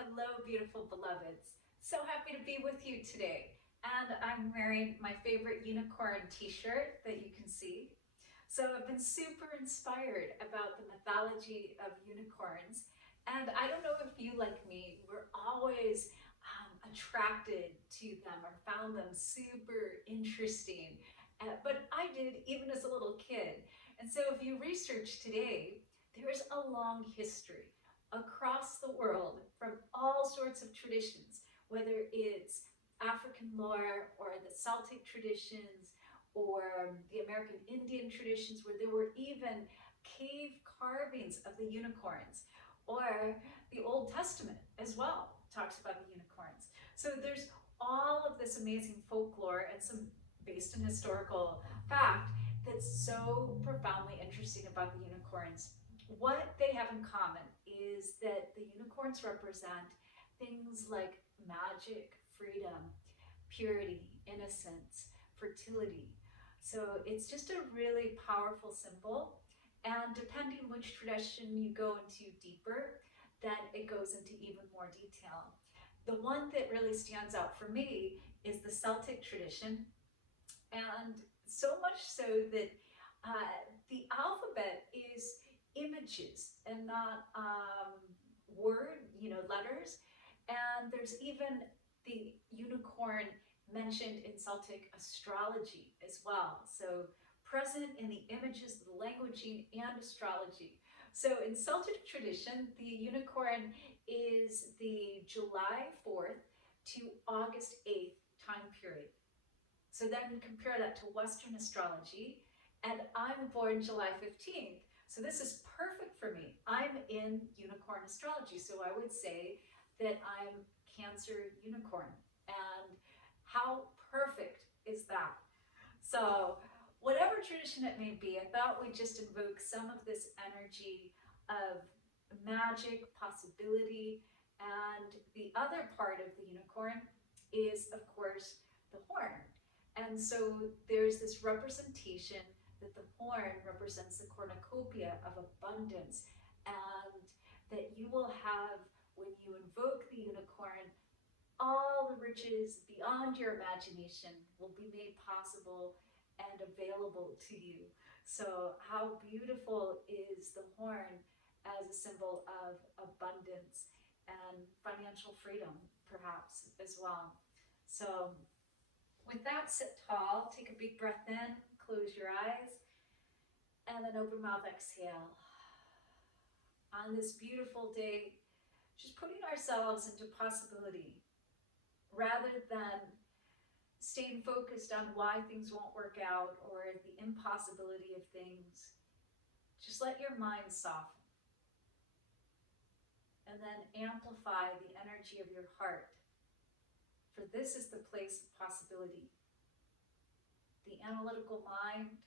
Hello, beautiful beloveds. So happy to be with you today. And I'm wearing my favorite unicorn t-shirt that you can see. So I've been super inspired about the mythology of unicorns. And I don't know if you, like me, were always attracted to them or found them super interesting. But I did even as a little kid. And so if you research today, there's a long history across the world from all sorts of traditions, whether it's African lore or the Celtic traditions or the American Indian traditions, where there were even cave carvings of the unicorns, or the Old Testament as well talks about the unicorns. So there's all of this amazing folklore and some based in historical fact that's so profoundly interesting about the unicorns. What they have in common is that the unicorns represent things like magic, freedom, purity, innocence, fertility. So it's just a really powerful symbol. And depending which tradition you go into deeper, then it goes into even more detail. The one that really stands out for me is the Celtic tradition, and so much so that the alphabet is images and not letters. And there's even the unicorn mentioned in Celtic astrology as well. So present in the images, the languaging, and astrology. So in Celtic tradition, the unicorn is the July 4th to August 8th time period. So then compare that to Western astrology, and I'm born July 15th. So this is perfect for me. I'm in unicorn astrology. So I would say that I'm Cancer unicorn. And how perfect is that? So whatever tradition it may be, I thought we'd just invoke some of this energy of magic, possibility, and the other part of the unicorn is, of course, the horn. And so there's this representation that the horn represents the cornucopia of abundance, and that you will have, when you invoke the unicorn, all the riches beyond your imagination will be made possible and available to you. So how beautiful is the horn as a symbol of abundance and financial freedom, perhaps, as well. So with that, sit tall, take a big breath in, close your eyes, and then open mouth, exhale. On this beautiful day, just putting ourselves into possibility rather than staying focused on why things won't work out or the impossibility of things. Just let your mind soften and then amplify the energy of your heart, for this is the place of possibility. The analytical mind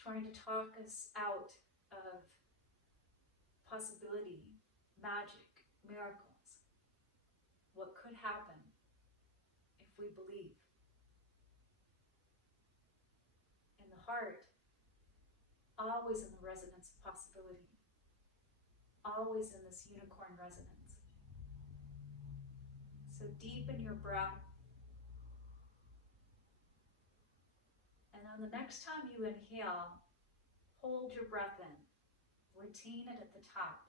trying to talk us out of possibility, magic, miracles, what could happen if we believe. In the heart, always in the resonance of possibility, always in this unicorn resonance. So deepen your breath. And on the next time you inhale, hold your breath in. Retain it at the top.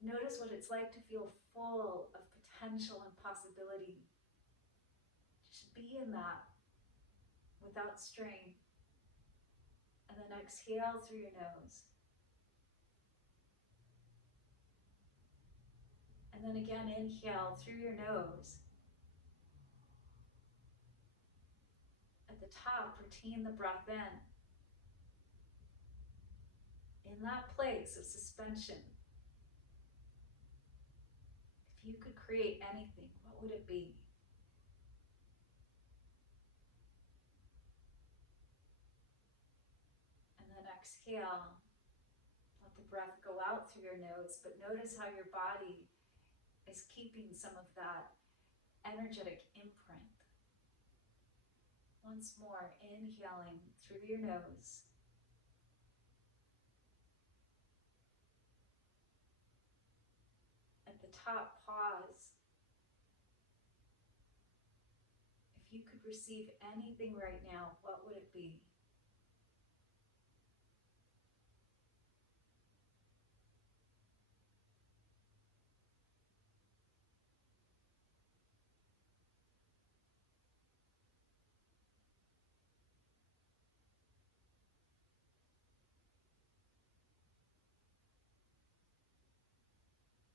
Notice what it's like to feel full of potential and possibility. Just be in that without strain. And then exhale through your nose. And then again, inhale through your nose. At the top, retain the breath in that place of suspension. If you could create anything, what would it be? And then exhale. Let the breath go out through your nose, but notice how your body is keeping some of that energetic imprint. Once more, inhaling through your nose. top pause, if you could receive anything right now, what would it be?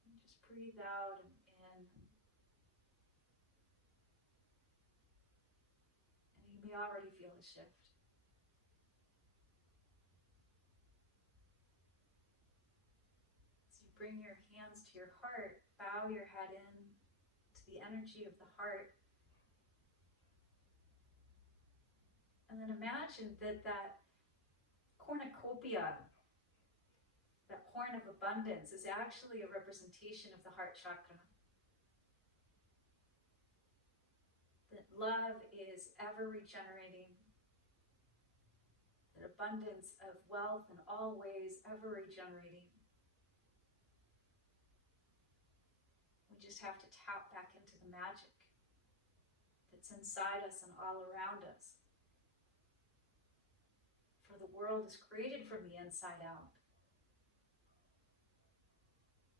And just breathe out and in. And you may already feel a shift. As you bring your hands to your heart, bow your head in to the energy of the heart. And then imagine that cornucopia, that horn of abundance, is actually a representation of the heart chakra. That love is ever regenerating. That abundance of wealth in all ways ever regenerating. We just have to tap back into the magic that's inside us and all around us. For the world is created from the inside out.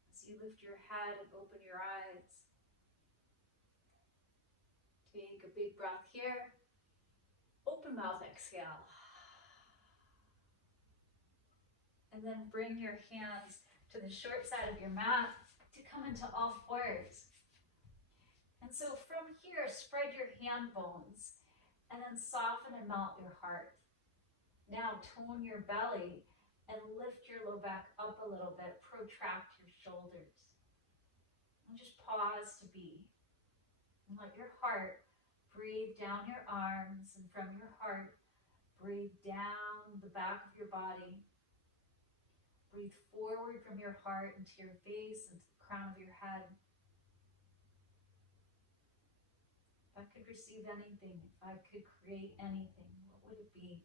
As you lift your head and open your eyes, take a big breath here. Open mouth, exhale. And then bring your hands to the short side of your mat to come into all fours. And so from here, spread your hand bones and then soften and melt your heart. Now tone your belly and lift your low back up a little bit. Protract your shoulders. And just pause to be. And let your heart breathe down your arms, and from your heart, breathe down the back of your body. Breathe forward from your heart into your face, into the crown of your head. If I could receive anything, if I could create anything, what would it be?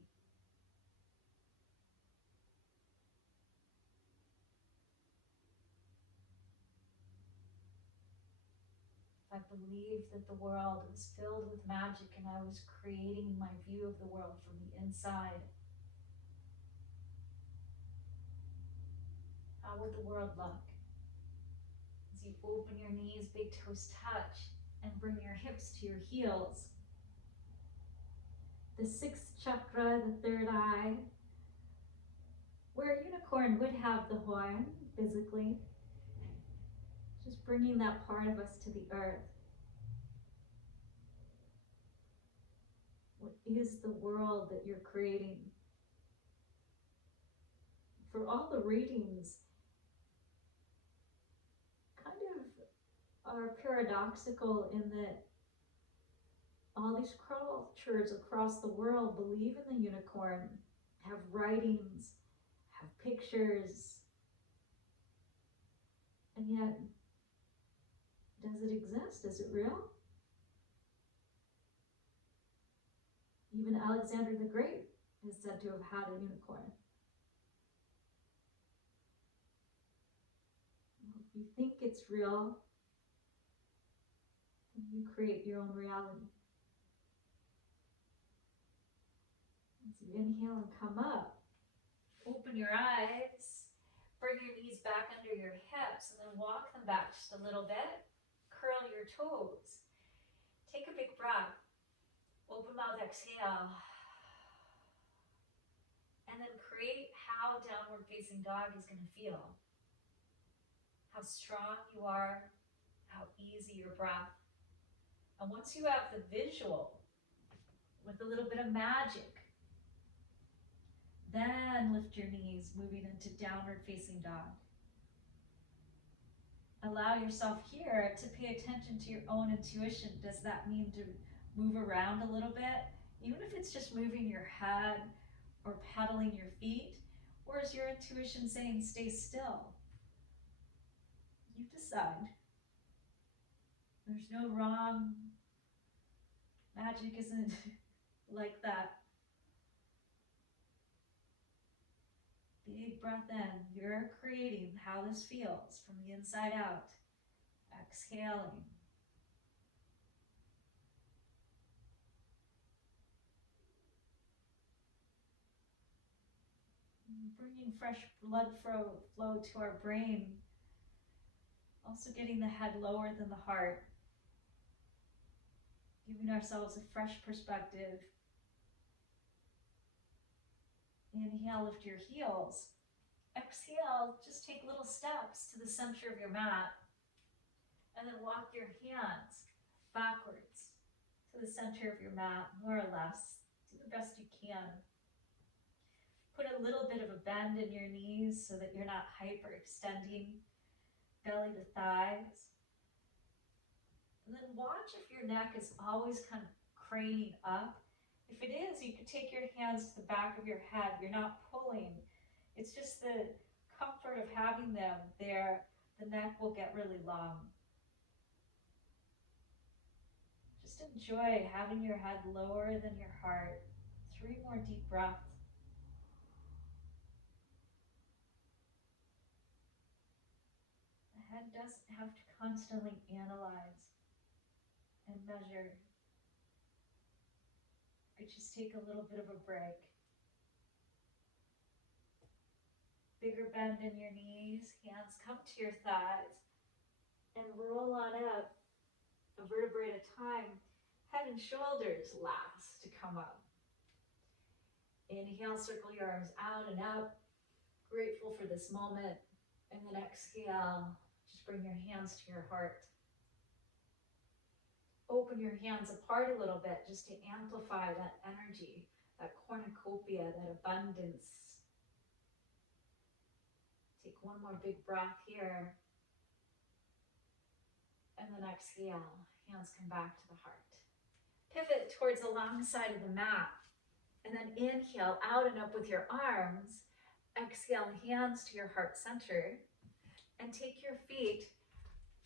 I believed that the world was filled with magic and I was creating my view of the world from the inside. How would the world look? As you open your knees, big toes touch, and bring your hips to your heels. The sixth chakra, the third eye, where a unicorn would have the horn physically. Just bringing that part of us to the earth. What is the world that you're creating? For all the readings, kind of are paradoxical in that all these cultures across the world believe in the unicorn, have writings, have pictures, and yet, does it exist? Is it real? Even Alexander the Great is said to have had a unicorn. If you think it's real, you create your own reality. As you inhale and come up, open your eyes, bring your knees back under your hips, and then walk them back just a little bit. Curl your toes. Take a big breath. Open mouth, exhale. And then create how downward facing dog is going to feel. How strong you are, how easy your breath. And once you have the visual with a little bit of magic, then lift your knees, moving into downward facing dog. Allow yourself here to pay attention to your own intuition. Does that mean to move around a little bit? Even if it's just moving your head or pedaling your feet, or is your intuition saying stay still? You decide. There's no wrong. Magic isn't like that. Big breath in. You're creating how this feels from the inside out. Exhaling. Bringing fresh blood flow to our brain. Also getting the head lower than the heart. Giving ourselves a fresh perspective. Inhale, lift your heels. Exhale, just take little steps to the center of your mat. And then walk your hands backwards to the center of your mat, more or less. Do the best you can. Put a little bit of a bend in your knees so that you're not hyperextending belly to thighs. And then watch if your neck is always kind of craning up. If it is, you could take your hands to the back of your head. You're not pulling. It's just the comfort of having them there. The neck will get really long. Just enjoy having your head lower than your heart. 3 more deep breaths. The head doesn't have to constantly analyze and measure. You could just take a little bit of a break. Bigger bend in your knees, hands come to your thighs, and roll on up, a vertebrae at a time. Head and shoulders last to come up. Inhale, circle your arms out and up, grateful for this moment. And then exhale, just bring your hands to your heart. Open your hands apart a little bit just to amplify that energy, that cornucopia, that abundance. Take one more big breath here. And then exhale, hands come back to the heart. Pivot towards the long side of the mat. And then inhale out and up with your arms. Exhale, hands to your heart center. And take your feet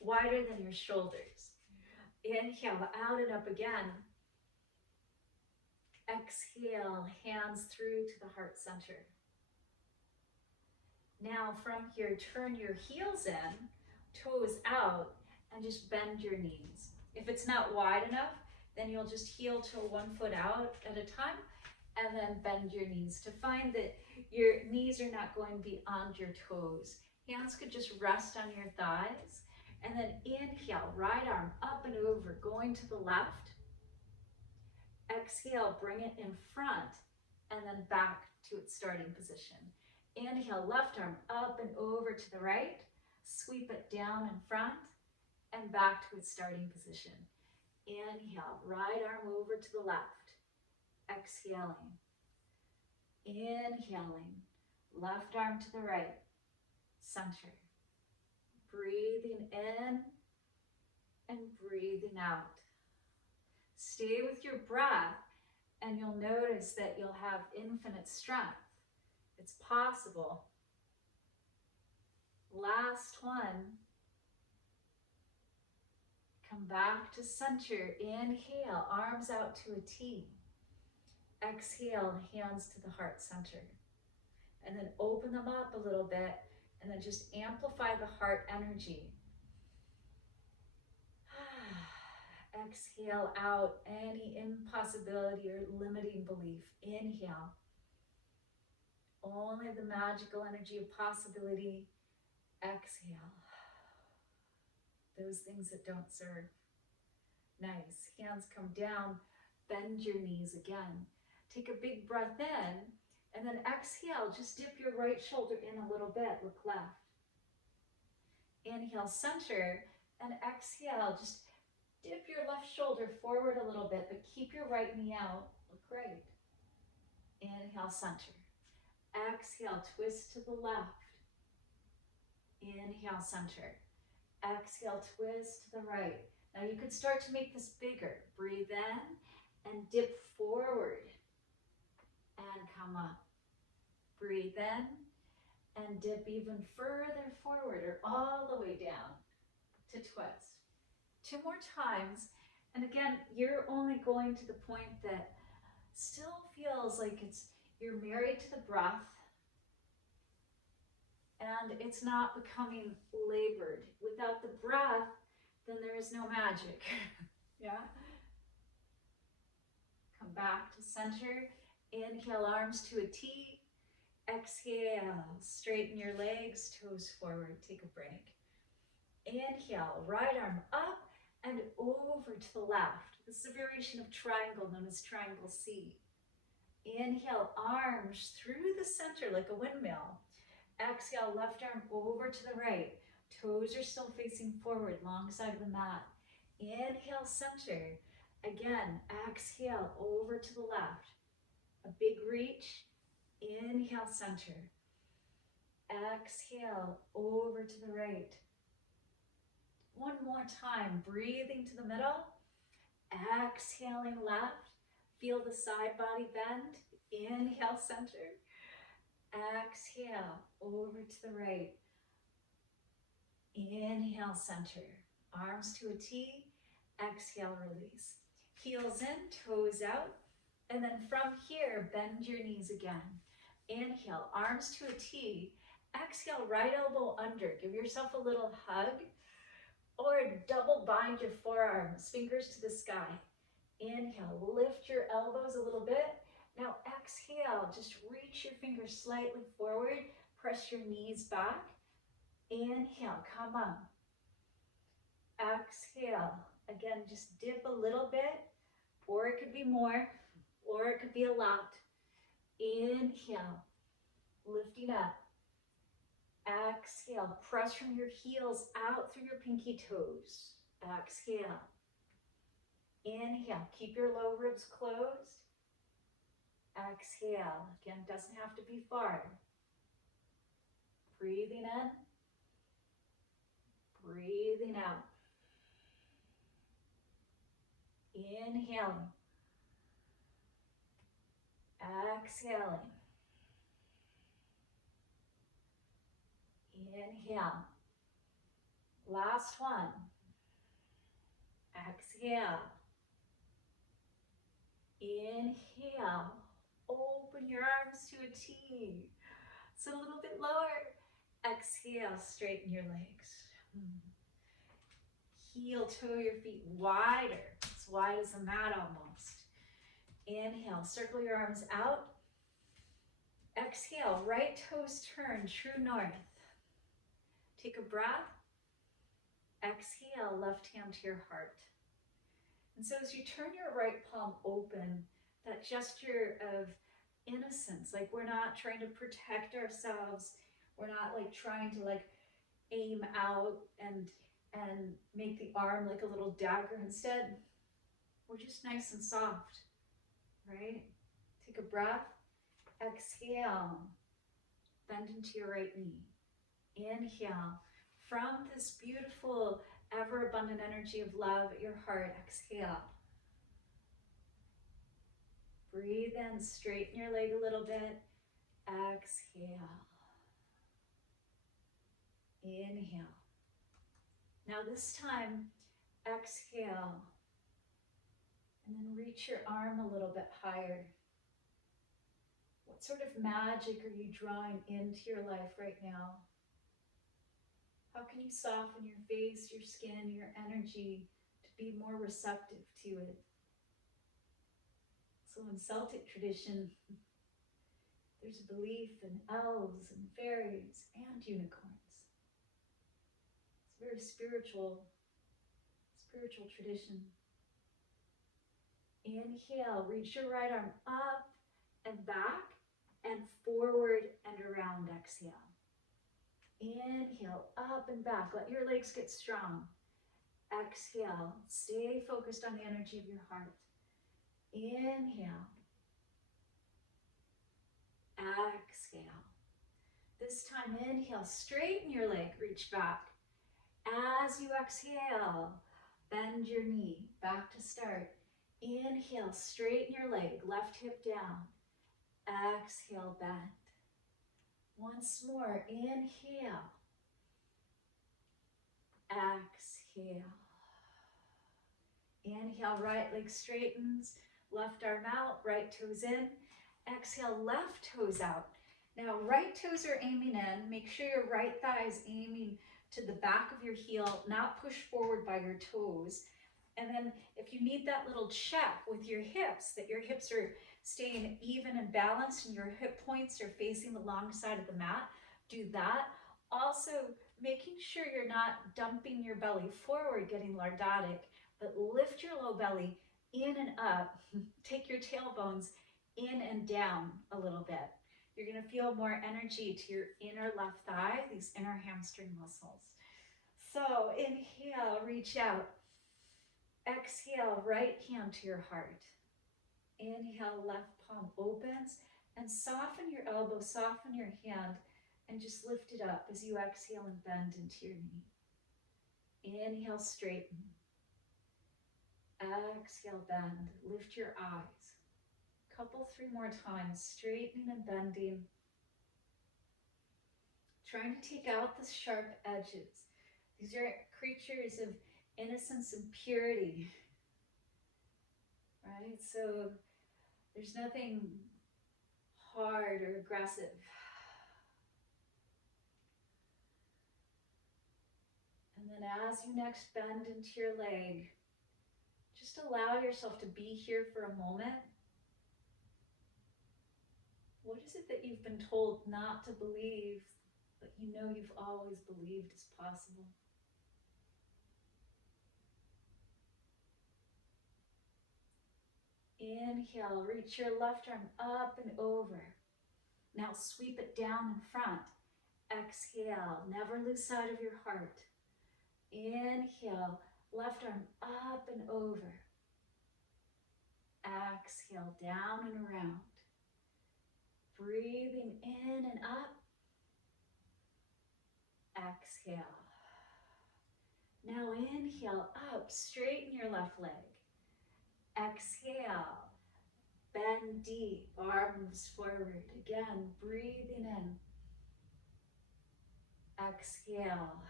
wider than your shoulders. Inhale out and up again. Exhale, hands through to the heart center. Now from here, turn your heels in, toes out, and just bend your knees. If it's not wide enough, then you'll just heel to 1 foot out at a time, and then bend your knees to find that your knees are not going beyond your toes. Hands could just rest on your thighs, and then inhale, right arm up and over, going to the left. Exhale, bring it in front, and then back to its starting position. Inhale, left arm up and over to the right, sweep it down in front, and back to its starting position. Inhale, right arm over to the left, exhaling. Inhaling, left arm to the right, center. Breathing in and breathing out. Stay with your breath, and you'll notice that you'll have infinite strength. It's possible. Last one. Come back to center. Inhale, arms out to a T. Exhale, hands to the heart center. And then open them up a little bit, and then just amplify the heart energy. Exhale out any impossibility or limiting belief. Inhale. Only the magical energy of possibility. Exhale. Those things that don't serve. Nice. Hands come down. Bend your knees again. Take a big breath in, and then exhale. Just dip your right shoulder in a little bit. Look left. Inhale, center, and exhale. Just dip your left shoulder forward a little bit, but keep your right knee out. Look right. Inhale, center. Exhale, twist to the left. Inhale, center. Exhale, twist to the right. Now you could start to make this bigger. Breathe in and dip forward and come up. Breathe in and dip even further forward or all the way down to twist. 2 more times. And again, you're only going to the point that still feels like you're married to the breath and it's not becoming labored. Without the breath, then there is no magic. Yeah? Come back to center. Inhale, arms to a T. Exhale, straighten your legs, toes forward, take a break. Inhale, right arm up and over to the left. This is a variation of triangle known as triangle C. Inhale, arms through the center like a windmill. Exhale, left arm over to the right. Toes are still facing forward, long side of the mat. Inhale, center. Again, exhale, over to the left. A big reach. Inhale, center. Exhale, over to the right. One more time, breathing to the middle. Exhaling left. Feel the side body bend. Inhale, center. Exhale, over to the right. Inhale, center. Arms to a T. Exhale, release. Heels in, toes out. And then from here, bend your knees again. Inhale, arms to a T. Exhale, right elbow under. Give yourself a little hug. Or double bind your forearms, fingers to the sky. Inhale, lift your elbows a little bit. Now exhale, just reach your fingers slightly forward. Press your knees back. Inhale, come up. Exhale, again, just dip a little bit, or it could be more, or it could be a lot. Inhale, lifting up. Exhale, press from your heels out through your pinky toes. Exhale. Inhale, keep your low ribs closed. Exhale, again, doesn't have to be far. Breathing in, breathing out. Inhaling, exhaling. Inhale. Last one. Exhale. Inhale. Open your arms to a T. So a little bit lower. Exhale, straighten your legs. Heel toe your feet wider. As wide as a mat almost. Inhale, circle your arms out. Exhale, right toes turn, true north. Take a breath. Exhale, left hand to your heart. And so as you turn your right palm open, that gesture of innocence, like we're not trying to protect ourselves, we're not like trying to like aim out and make the arm like a little dagger. Instead, we're just nice and soft, right? Take a breath. Exhale, bend into your right knee. Inhale, from this beautiful, ever-abundant energy of love at your heart, exhale. Breathe in, straighten your leg a little bit. Exhale. Inhale. Now this time, exhale. And then reach your arm a little bit higher. What sort of magic are you drawing into your life right now? How can you soften your face, your skin, your energy to be more receptive to it? So in Celtic tradition, there's a belief in elves and fairies and unicorns. It's a very spiritual tradition. Inhale, reach your right arm up and back and forward and around. Exhale. Inhale, up and back. Let your legs get strong. Exhale. Stay focused on the energy of your heart. Inhale. Exhale. This time, inhale, straighten your leg, reach back. As you exhale, bend your knee, back to start. Inhale, straighten your leg, left hip down. Exhale, bend. Once more, inhale. Exhale. Inhale, right leg straightens, left arm out, right toes in. Exhale, left toes out. Now, right toes are aiming in. Make sure your right thigh is aiming to the back of your heel, not push forward by your toes. And then if you need that little check with your hips, that your hips are staying even and balanced and your hip points are facing the long side of the mat, do that. Also, making sure you're not dumping your belly forward, getting lordotic, but lift your low belly in and up. Take your tailbones in and down a little bit. You're going to feel more energy to your inner left thigh, these inner hamstring muscles. So inhale, reach out. Exhale, right hand to your heart. Inhale, left palm opens, and soften your elbow, soften your hand, and just lift it up as you exhale and bend into your knee. Inhale, straighten. Exhale, bend. Lift your eyes. Couple, 3 more times, straightening and bending. Trying to take out the sharp edges. These are creatures of innocence and purity, right? So there's nothing hard or aggressive. And then as you next bend into your leg, just allow yourself to be here for a moment. What is it that you've been told not to believe, but you know you've always believed is possible? Inhale, reach your left arm up and over. Now sweep it down in front. Exhale, never lose sight of your heart. Inhale, left arm up and over. Exhale, down and around. Breathing in and up. Exhale. Now inhale, up, straighten your left leg. Exhale, bend deep, arms forward. Again, breathing in. Exhale.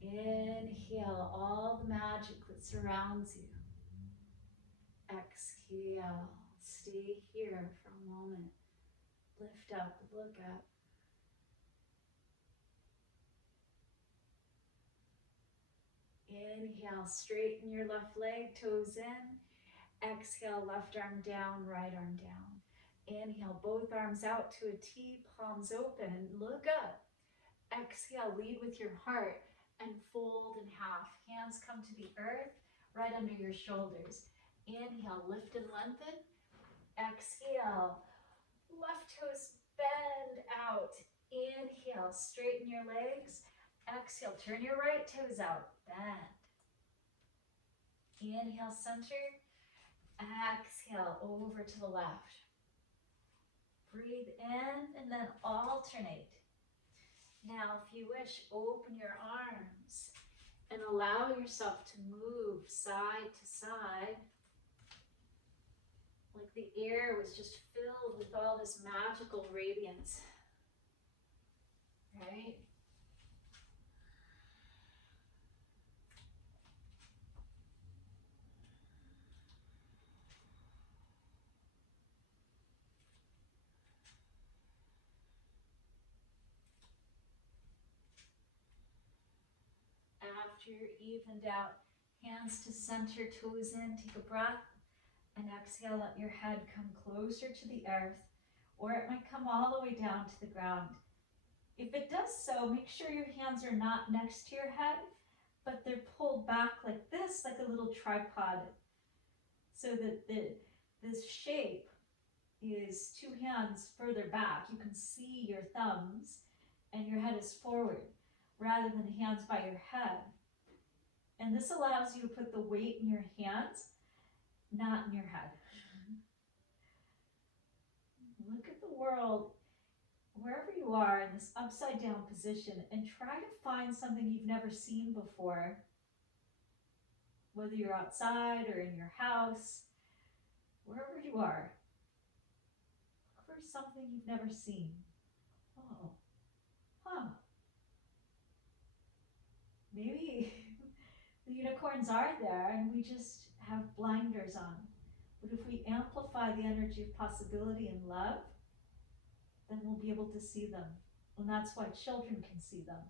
Inhale all the magic that surrounds you. Exhale. Stay here for a moment. Lift up, look up. Inhale, straighten your left leg, toes in. Exhale, left arm down, right arm down. Inhale, both arms out to a T, palms open, and look up. Exhale, lead with your heart and fold in half. Hands come to the earth, right under your shoulders. Inhale, lift and lengthen. Exhale, left toes bend out. Inhale, straighten your legs. Exhale, turn your right toes out, bend. Inhale, center. Exhale, over to the left. Breathe in and then alternate. Now, if you wish, open your arms and allow yourself to move side to side. Like the air was just filled with all this magical radiance, right? After you're evened out, hands to center, toes in, take a breath, and exhale, let your head come closer to the earth, or it might come all the way down to the ground. If it does so, make sure your hands are not next to your head, but they're pulled back like this, like a little tripod, so that this shape is 2 hands further back. You can see your thumbs, and your head is forward, rather than hands by your head. And this allows you to put the weight in your hands, not in your head. Look at the world, wherever you are, in this upside down position, and try to find something you've never seen before. Whether you're outside or in your house, wherever you are, look for something you've never seen. Oh, maybe the unicorns are there and we just have blinders on. But if we amplify the energy of possibility and love, then we'll be able to see them. And that's why children can see them.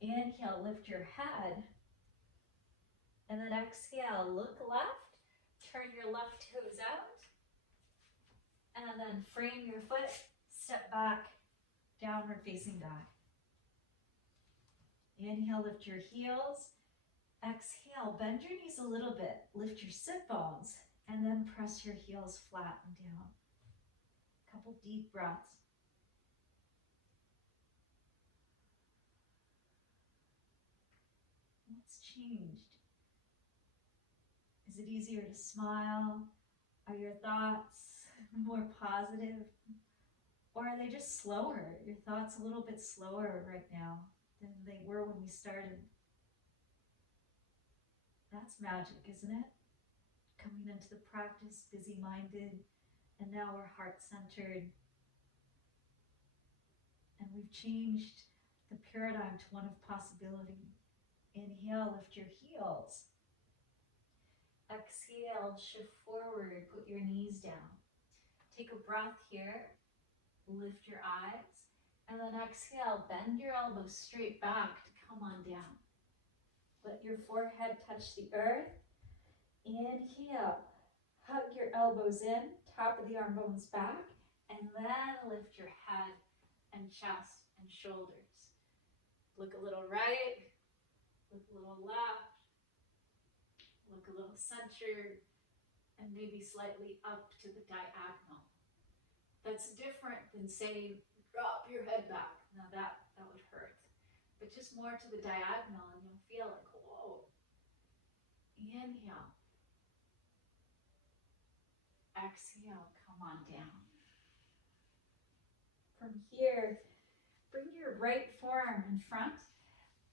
Inhale, lift your head. And then exhale, look left. Turn your left toes out. And then frame your foot. Step back, downward facing dog. Inhale, lift your heels. Exhale, bend your knees a little bit. Lift your sit bones. And then press your heels flat and down. Couple deep breaths. What's changed? Is it easier to smile? Are your thoughts more positive? Or are they just slower? Your thoughts a little bit slower right now than they were when we started. That's magic, isn't it? Coming into the practice busy-minded, and now we're heart-centered. And we've changed the paradigm to one of possibility. Inhale, lift your heels. Exhale, shift forward, put your knees down. Take a breath here, lift your eyes, and then exhale, bend your elbows straight back to come on down. Let your forehead touch the earth. Inhale, hug your elbows in, top of the arm bones back, and then lift your head and chest and shoulders. Look a little right, look a little left, look a little centered, and maybe slightly up to the diagonal. That's different than saying, drop your head back. Now that would hurt. But just more to the diagonal and you'll feel like, whoa. Inhale. Exhale, come on down. From here, bring your right forearm in front.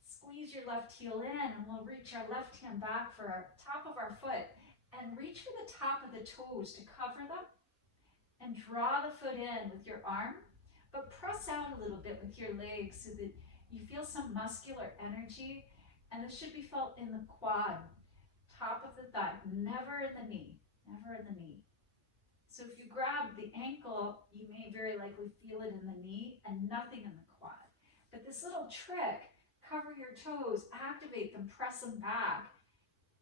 Squeeze your left heel in and we'll reach our left hand back for our top of our foot and reach for the top of the toes to cover them and draw the foot in with your arm, but press out a little bit with your legs so that you feel some muscular energy, and this should be felt in the quad, top of the thigh, never the knee, never the knee. So if you grab the ankle, you may very likely feel it in the knee and nothing in the quad. But this little trick, cover your toes, activate them, press them back,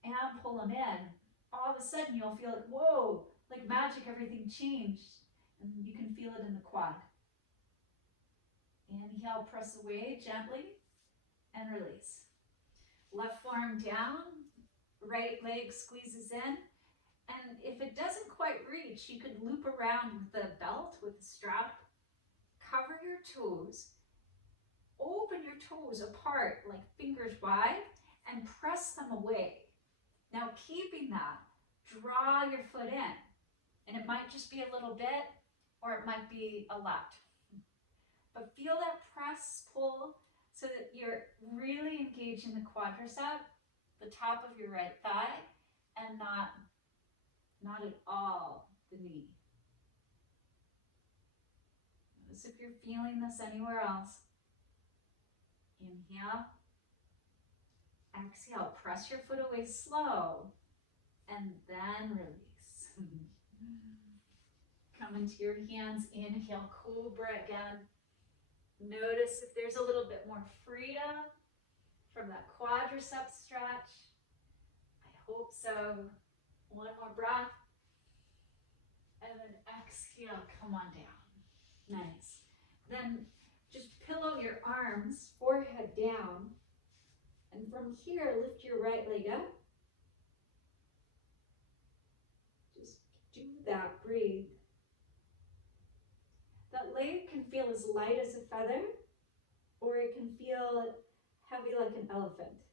and pull them in. All of a sudden you'll feel like, whoa, like magic, everything changed. And you can feel it in the quad. Inhale, press away gently, and release. Left forearm down, right leg squeezes in. And if it doesn't quite reach, you could loop around with the belt, with the strap. Cover your toes. Open your toes apart, like fingers wide, and press them away. Now keeping that, draw your foot in. And it might just be a little bit, or it might be a lot. But feel that press, pull, so that you're really engaging the quadricep, the top of your right thigh, and not at all the knee. Notice if you're feeling this anywhere else. Inhale. Exhale, press your foot away slow, and then release. Come into your hands, inhale, cobra again. Notice if there's a little bit more freedom from that quadricep stretch. I hope so. One more breath. And then exhale, come on down. Nice. Then just pillow your arms, forehead down. And from here, lift your right leg up. Just do that, breathe. That leg can feel as light as a feather, or it can feel heavy like an elephant.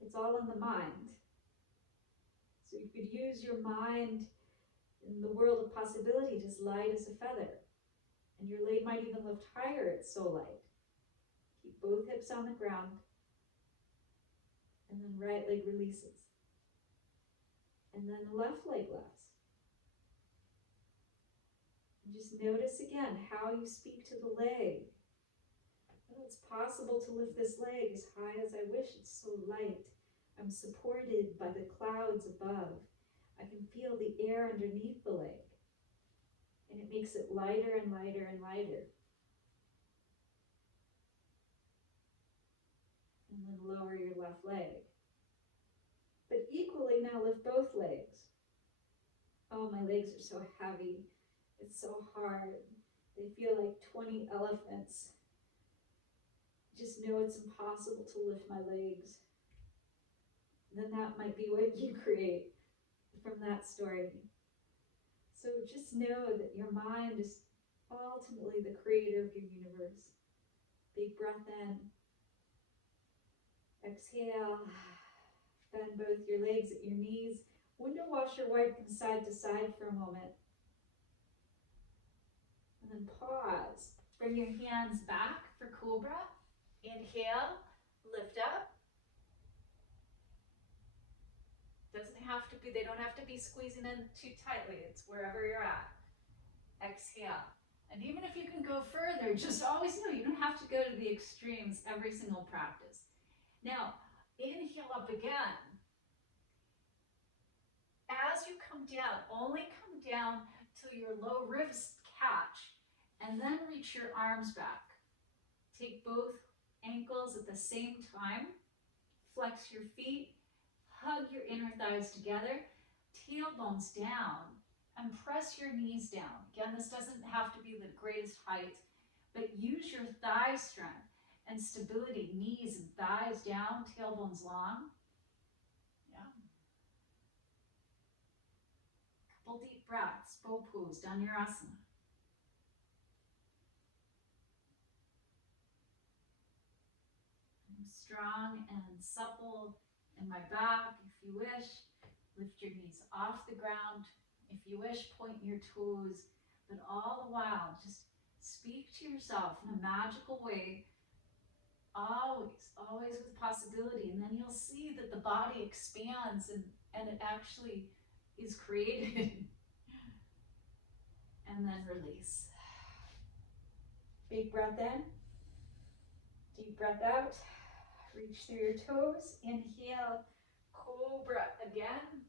It's all in the mind. So you could use your mind in the world of possibilities as light as a feather. And your leg might even lift higher, it's so light. Keep both hips on the ground. And then right leg releases. And then the left leg lifts. And just notice again how you speak to the leg. Oh, it's possible to lift this leg as high as I wish. It's so light. I'm supported by the clouds above. I can feel the air underneath the leg. And it makes it lighter and lighter and lighter. left leg. But equally now lift both legs. Oh, my legs are so heavy. It's so hard. They feel like 20 elephants. Just know it's impossible to lift my legs. Then that might be what you create from that story. So just know that your mind is ultimately the creator of your universe. Big breath in. Exhale. Bend both your legs at your knees. Window washer wipe them side to side for a moment. And then pause. Bring your hands back for cobra. Inhale, lift up. Doesn't have to be, they don't have to be squeezing in too tightly. It's wherever you're at. Exhale. And even if you can go further, just always know you don't have to go to the extremes every single practice. Now, inhale up again. As you come down, only come down till your low ribs catch, and then reach your arms back. Take both ankles at the same time. Flex your feet. Hug your inner thighs together. Tailbones down. And press your knees down. Again, this doesn't have to be the greatest height, but use your thigh strength and stability. Knees and thighs down, tailbones long. Yeah. Couple deep breaths, bow pose, Dhanurasana. I'm strong and supple in my back. If you wish, lift your knees off the ground. If you wish, point your toes, but all the while, just speak to yourself in a magical way, always, always with possibility, and then you'll see that the body expands and it actually is created. And then release. Big breath in, deep breath out, reach through your toes, inhale, cobra again.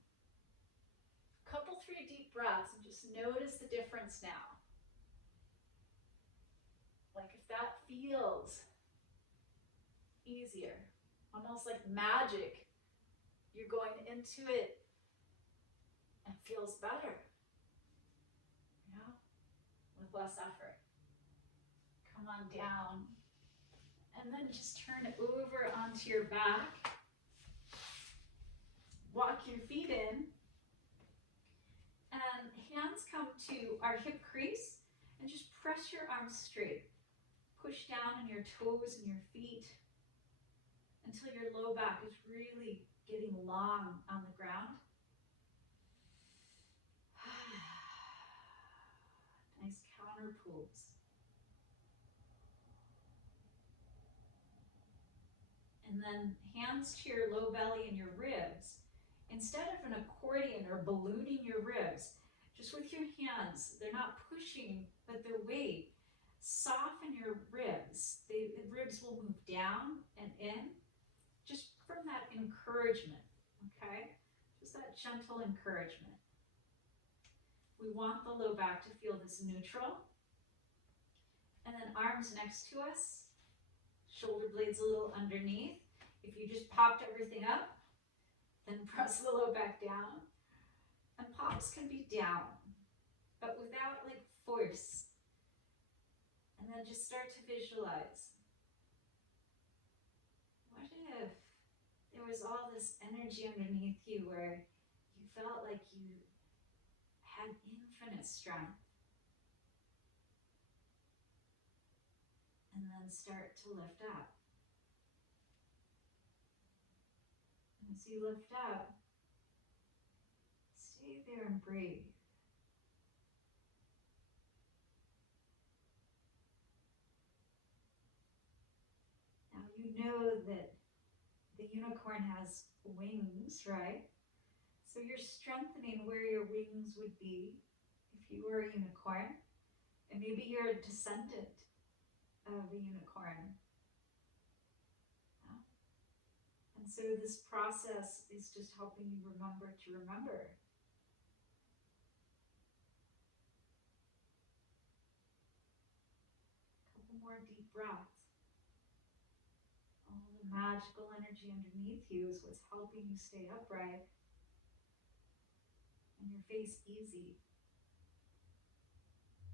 Couple 3 deep breaths and just notice the difference now. Like if that feels easier, almost like magic, you're going into it and feels better, you know, with less effort. Come on down and then just turn it over onto your back. Walk your feet in. And hands come to our hip crease and just press your arms straight. Push down on your toes and your feet until your low back is really getting long on the ground. Nice counter pose. And then hands to your low belly and your ribs. Instead of an accordion or ballooning your ribs, just with your hands, they're not pushing, but their weight, soften your ribs. The ribs will move down and in, just from that encouragement, okay? Just that gentle encouragement. We want the low back to feel this neutral. And then arms next to us, shoulder blades a little underneath. If you just popped everything up, then press the low back down. And pops can be down, but without like force. And then just start to visualize. What if there was all this energy underneath you where you felt like you had infinite strength? And then start to lift up. And as you lift up, stay there and breathe. Now you know that the unicorn has wings, right? So you're strengthening where your wings would be if you were a unicorn. And maybe you're a descendant of a unicorn. And so this process is just helping you remember to remember. A couple more deep breaths. All the magical energy underneath you is what's helping you stay upright and your face easy.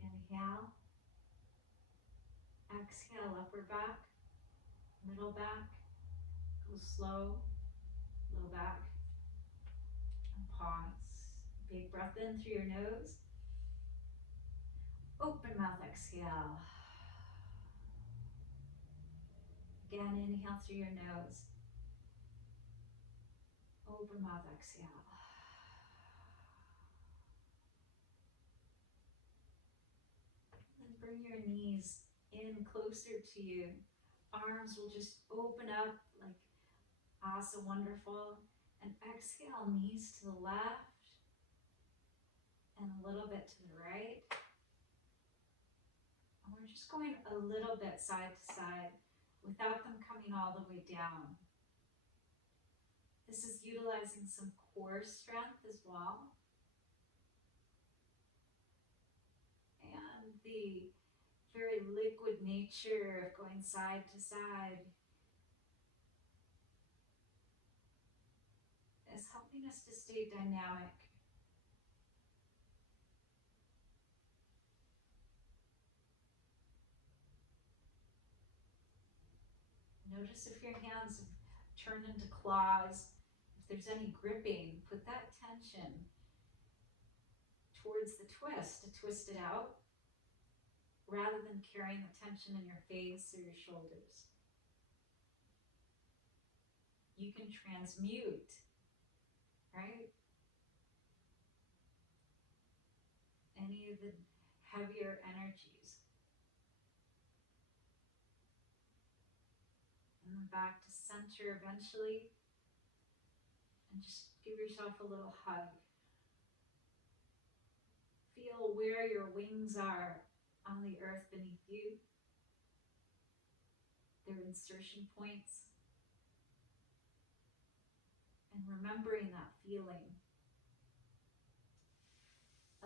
Inhale. Exhale, upper back, middle back. Go slow, low back, and pause. Big breath in through your nose. Open mouth, exhale. Again, inhale through your nose. Open mouth, exhale. Then bring your knees in closer to you. Arms will just open up like awesome, wonderful. And exhale, knees to the left and a little bit to the right. And we're just going a little bit side to side without them coming all the way down. This is utilizing some core strength as well. And the very liquid nature of going side to side is helping us to stay dynamic. Notice if your hands have turned into claws. If there's any gripping, put that tension towards the twist to twist it out, rather than carrying the tension in your face or your shoulders. You can transmute, right? Any of the heavier energies. And then back to center eventually. And just give yourself a little hug. Feel where your wings are on the earth beneath you. Their insertion points. And remembering that feeling.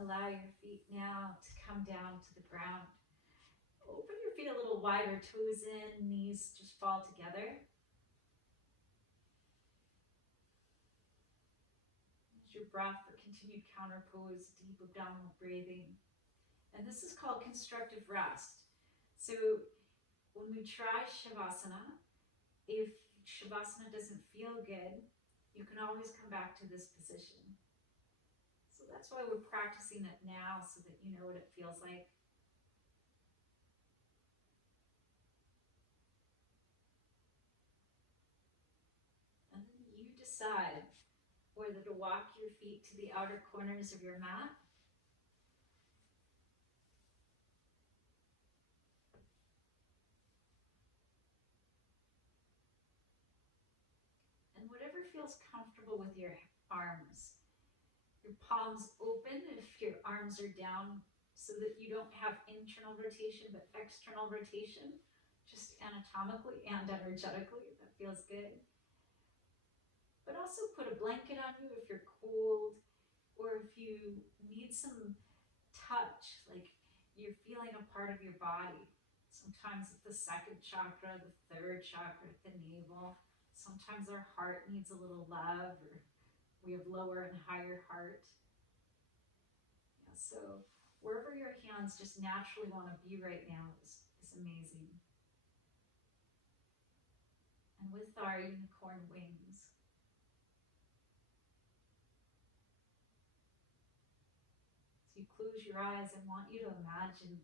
Allow your feet now to come down to the ground. Open your feet a little wider, toes in, knees just fall together. Use your breath for continued counter pose, deep abdominal breathing. And this is called constructive rest. So when we try Shavasana, if Shavasana doesn't feel good, you can always come back to this position. So that's why we're practicing it now, so that you know what it feels like. And then you decide whether to walk your feet to the outer corners of your mat, and whatever feels comfortable with your arms. Your palms open if your arms are down, so that you don't have internal rotation but external rotation, just anatomically and energetically. That feels good. But also put a blanket on you if you're cold, or if you need some touch, like you're feeling a part of your body. Sometimes it's the second chakra, the third chakra, the navel. Sometimes our heart needs a little love, or we have lower and higher heart. Yeah, so wherever your hands just naturally want to be right now is amazing. And with our unicorn wings, so you close your eyes, I want you to imagine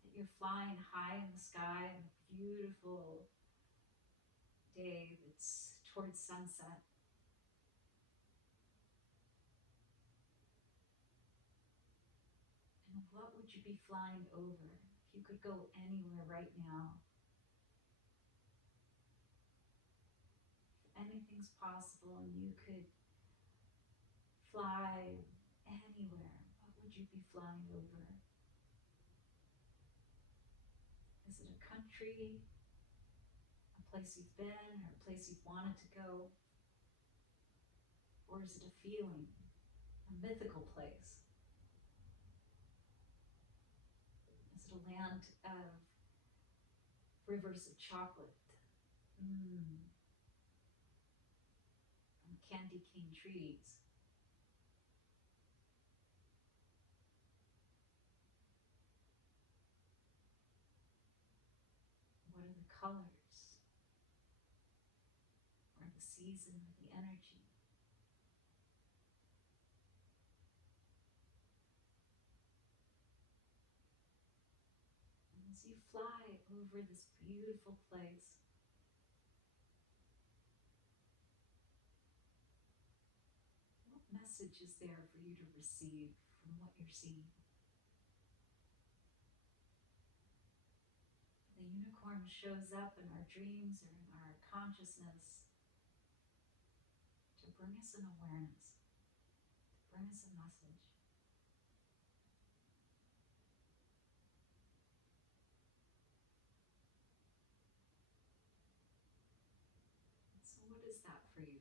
that you're flying high in the sky on a beautiful day that's towards sunset. And what would you be flying over if you could go anywhere right now? If anything's possible and you could fly anywhere, what would you be flying over? Is it a country, a place you've been, or a place you've wanted to go? Or is it a feeling, a mythical place? Is it a land of rivers of chocolate And candy cane trees. What are the colors? Or the season, or the energy? And as you fly over this beautiful place, what message is there for you to receive from what you're seeing? The unicorn shows up in our dreams or in our consciousness to bring us an awareness, to bring us a message. And so what is that for you?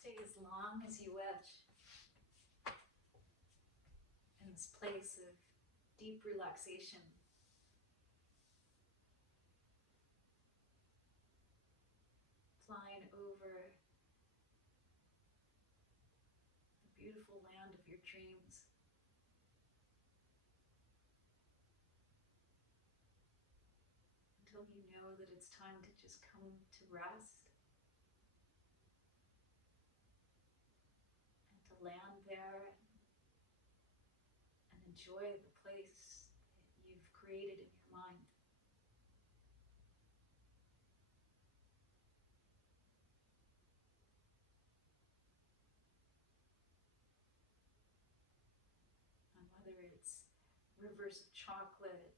Stay as long as you wish in this place of deep relaxation. Flying over the beautiful land of your dreams. Until you know that it's time to just come to rest. And to land there and enjoy the place that you've created in your mind. And whether it's rivers of chocolate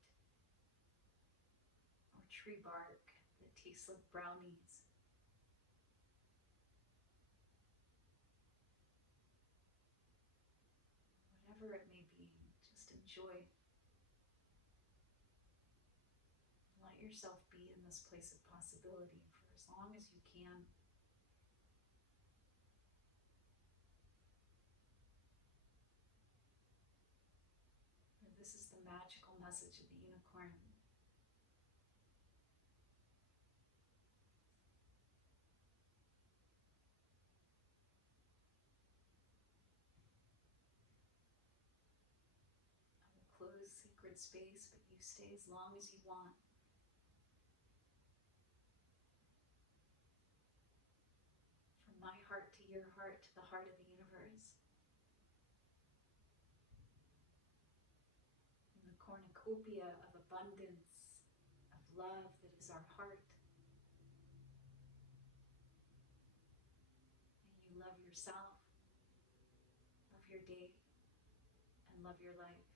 or tree bark that tastes like brownies, whatever it may be, just enjoy. Let yourself be in this place of possibility for as long as you can. This is the magical message of the unicorn. I will close sacred space, but you stay as long as you want. From my heart to your heart to the heart of the universe. In the cornucopia of abundance, of love that is our heart. May you love yourself, love your day, and love your life.